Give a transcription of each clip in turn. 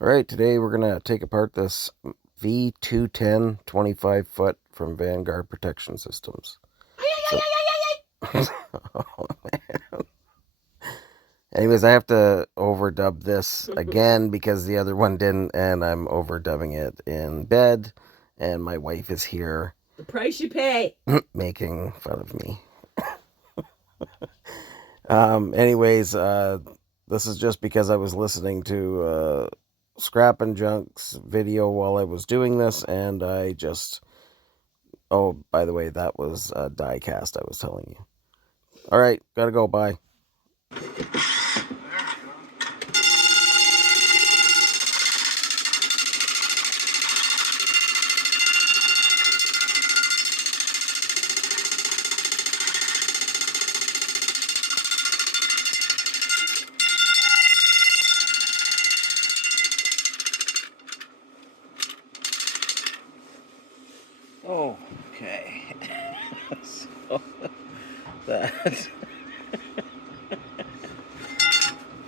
Alright, today we're going to take apart this V210 25-foot from Vanguard Protection Systems. So, oh, man. Anyways, I have to overdub this again because the other one didn't, and I'm overdubbing it in bed, and my wife is here. The price you pay. Making fun of me. Anyways, this is just because I was listening to Scrap and Junk's video while I was doing this, and I just... Oh, by the way, that was die cast I was telling you. Alright, gotta go, bye. Okay, so that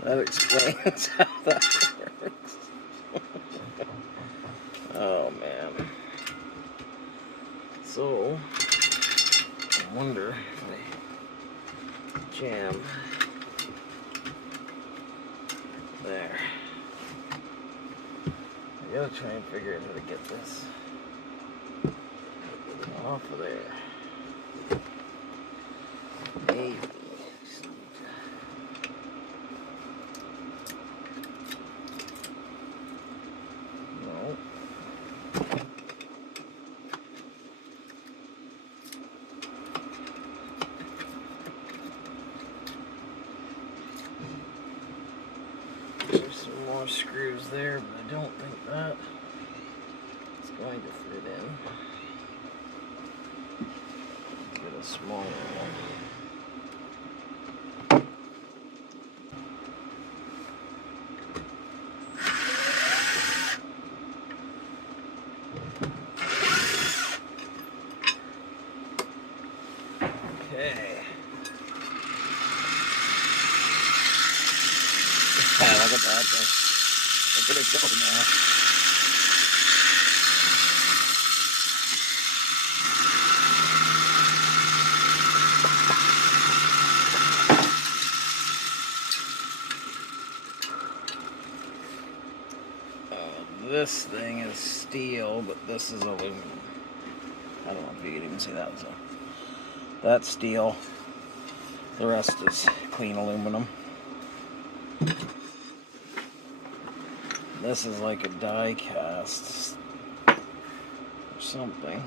that explains how that works. Oh man. So I wonder if I jam there. I gotta try and figure out how to get this off of there. Maybe. No. There's some more screws there, but I don't think that is going to fit in. Get a smaller one. Okay. Look at that. Look at it go now. This thing is steel, but this is aluminum. I don't know if you can even see that. So that's steel. The rest is clean aluminum. This is like a die cast or something.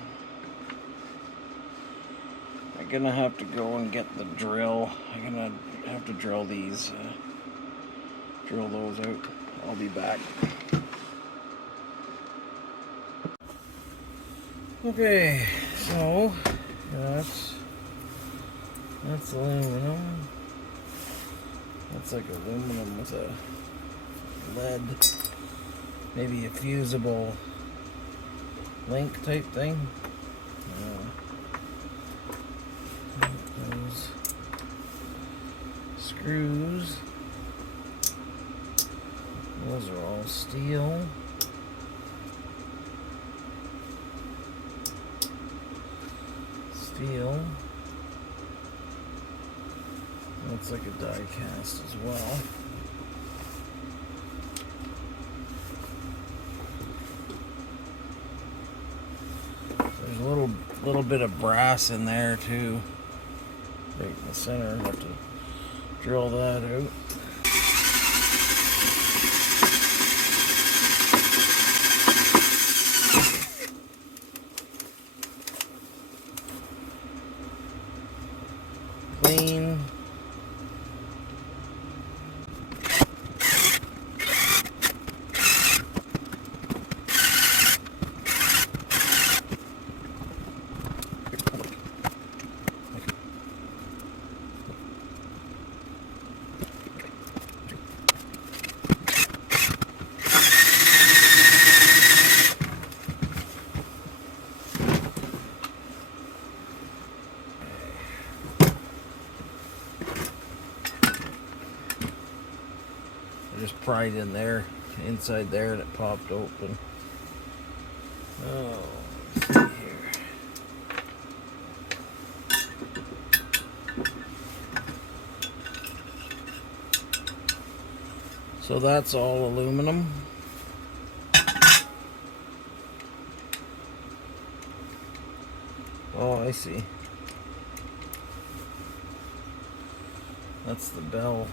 I'm gonna have to go and get the drill. I'm gonna have to drill these, drill those out. I'll be back. Okay, so that's aluminum. That's like aluminum with a lead, maybe a fusible link type thing. Those screws, those are all steel. Steel. Looks like a die cast as well. There's a little bit of brass in there too. Right in the center. Have to drill that out. Clean. Just pried in there. inside there and it popped open. Oh, let's see here. So that's all aluminum. Oh, I see. That's the bell.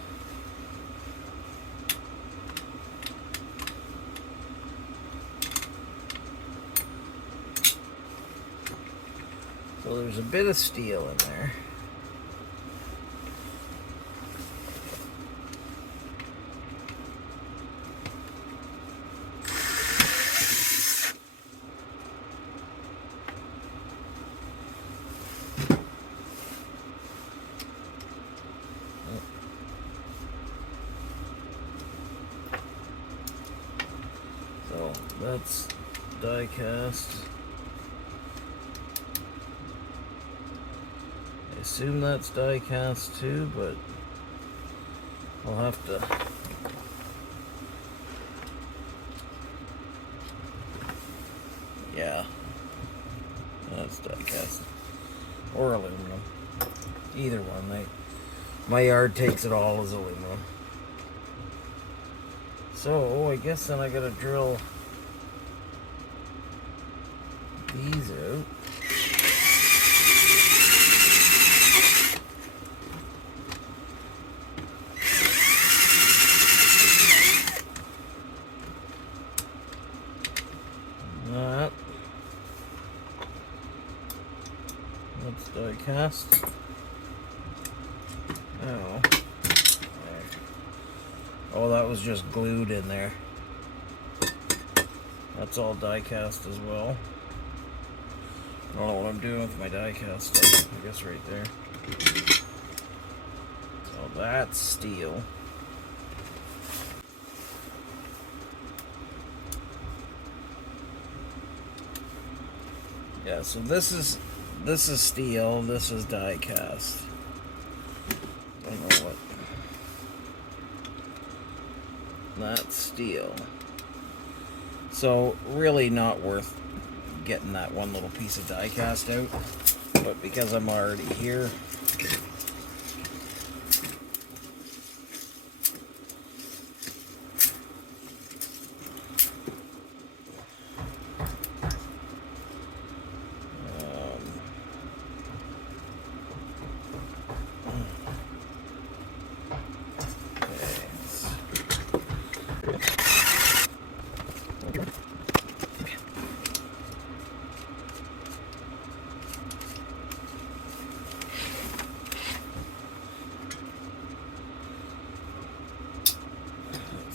So there's a bit of steel in there. So that's die cast. I assume that's die cast too, but I'll have to. Yeah, that's die cast or aluminum. Either one. My yard takes it all as aluminum. So I guess then I gotta drill these out. That's die cast. Oh. Oh, that was just glued in there. That's all die cast as well. I don't know what I'm doing with my die cast stuff. I guess right there. So that's steel. Yeah, so this is steel, this is die cast. I don't know what. That's steel. So really not worth getting that one little piece of die cast out, but because I'm already here,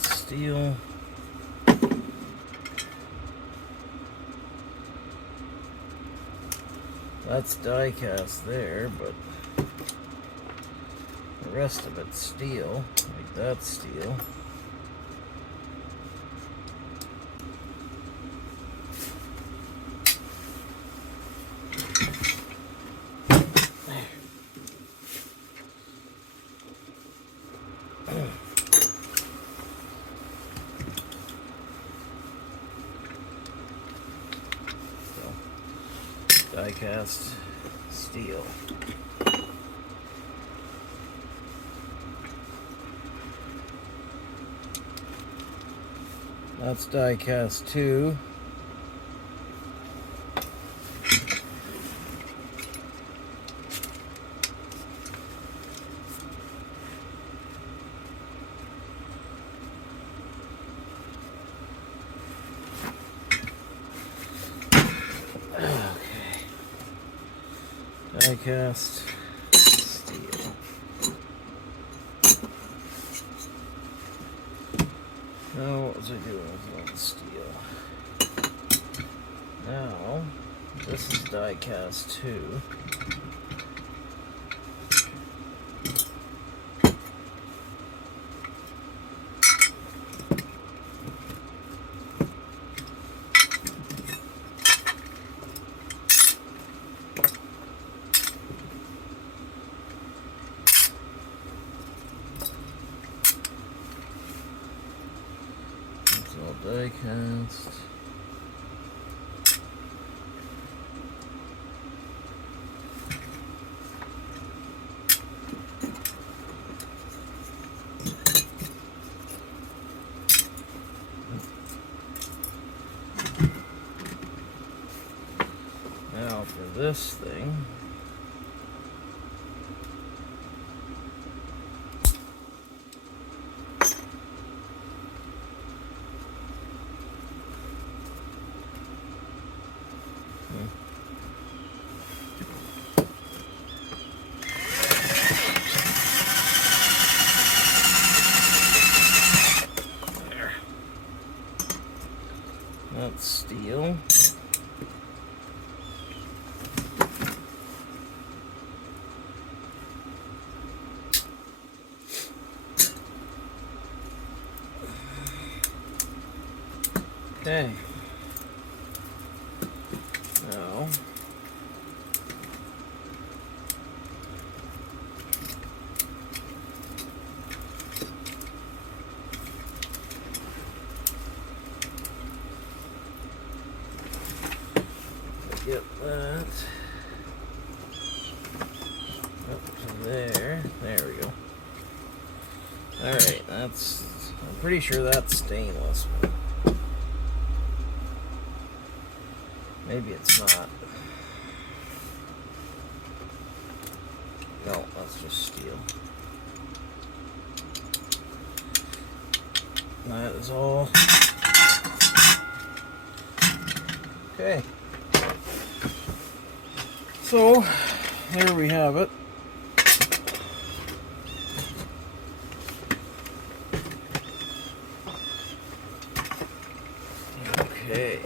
steel. That's die cast there, but the rest of it's steel. Like that's steel. Die cast steel. That's die cast too. Die cast steel. Now what was I doing with all the steel? Now this is die cast too. die cast. Now for this thing. There. That's steel. Okay. Now get that up to there. There we go. Alright, that's, I'm pretty sure that's stainless. Maybe it's not. No, that's just steel. That is all. Okay. So, there we have it. Okay.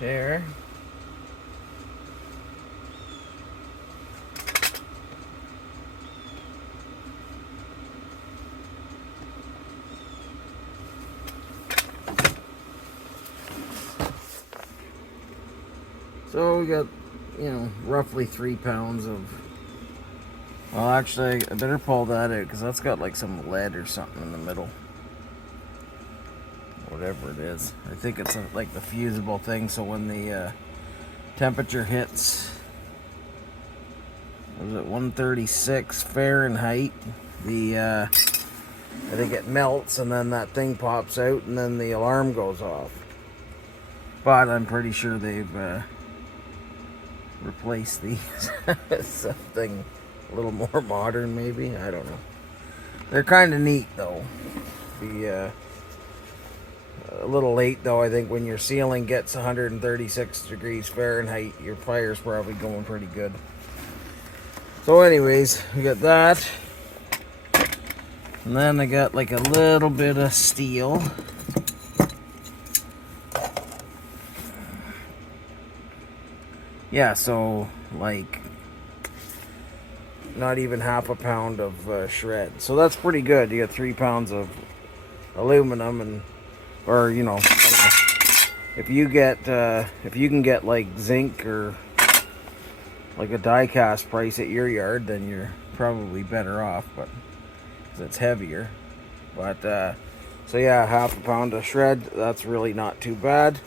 There. So we got, roughly 3 pounds of. Well, actually, I better pull that out because that's got like some lead or something in the middle. Whatever it is. I think it's like the fusible thing, so when the temperature hits, was it 136 Fahrenheit, I think it melts and then that thing pops out and then the alarm goes off. But I'm pretty sure they've replaced these. Something a little more modern maybe, I don't know. They're kind of neat though. A little late though, I think when your ceiling gets 136 degrees Fahrenheit, your fire's probably going pretty good. So anyways, we got that. And then I got like a little bit of steel. Yeah, so like not even half a pound of shred. So that's pretty good. You got 3 pounds of aluminum and or if you can get like zinc or like a die cast price at your yard, then you're probably better off, but because it's heavier. But so yeah, half a pound of shred, that's really not too bad.